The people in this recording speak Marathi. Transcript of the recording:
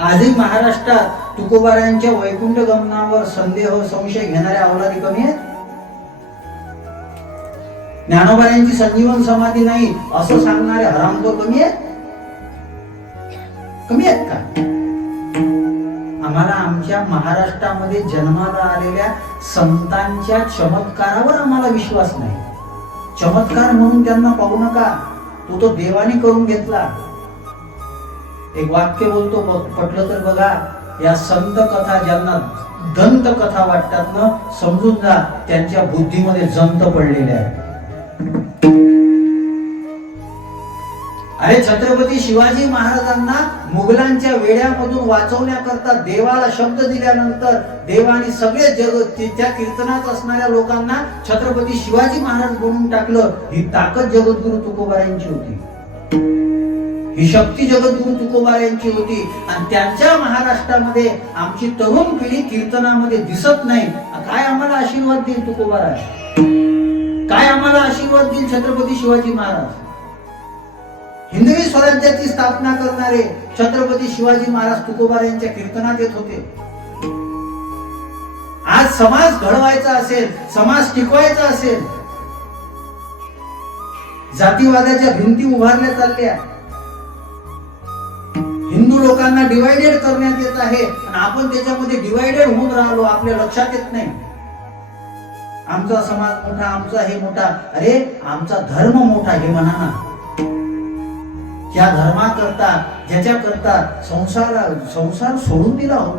आजही महाराष्ट्रात तुकोबारायांच्या वैकुंठ गमनावर संदेह संशय घेणाऱ्या अवलादी कमी आहेत. ज्ञानोबारायांची संजीवन समाधी नाही असं सांगणारे हरामखोर कमी आहेत. कमी आहेत का? आम्हाला आमच्या महाराष्ट्रामध्ये जन्माला आलेल्या संतांच्या चमत्कारावर आम्हाला विश्वास नाही. चमत्कार म्हणून त्यांना पाहू नका, तो देवाने करून घेतला. एक वाक्य बोलतो, पटलं तर बघा. या संत कथा ज्यांना दंत कथा वाटतात ना, समजून जा त्यांच्या बुद्धीमध्ये जंत पडलेले आहे. अरे छत्रपती शिवाजी महाराजांना मुघलांच्या वेड्यामधून वाचवण्याकरता देवाला शब्द दिल्यानंतर देवाने सगळे जग त्या कीर्तनात असणाऱ्या लोकांना छत्रपती शिवाजी महाराज बनवून टाकलं. ही ताकद जगद्गुरु तुकोबारायांची होती, ही शक्ती जगद्गुरु तुकोबारायांची होती. आणि त्यांच्या महाराष्ट्रामध्ये आमची तरुण पिढी कीर्तनामध्ये दिसत नाही. काय आम्हाला आशीर्वाद देईल तुकोबाराय? काय आम्हाला आशीर्वाद देईल छत्रपती शिवाजी महाराज? हिंदवी स्वराज्याची स्थापना करणारे छत्रपती शिवाजी महाराज तुकोबारायांच्या कीर्तनात येत होते. आज समाज घडवायचा असेल, समाज टिकवायचा असेल, जातीवादाच्या भिंती उभारल्या चालल्या, हिंदू लोकांना डिवायडेड करण्यात येत आहे आणि आपण त्याच्यामध्ये डिवायडेड होऊन राहिलो. आपल्या लक्षात येत नाही आमचा समाज मोठा, आमचा हे मोठा. अरे आमचा धर्म मोठा हे म्हणा ना. या धर्माकरता ज्याच्या करता संसार सोडून दिला हो,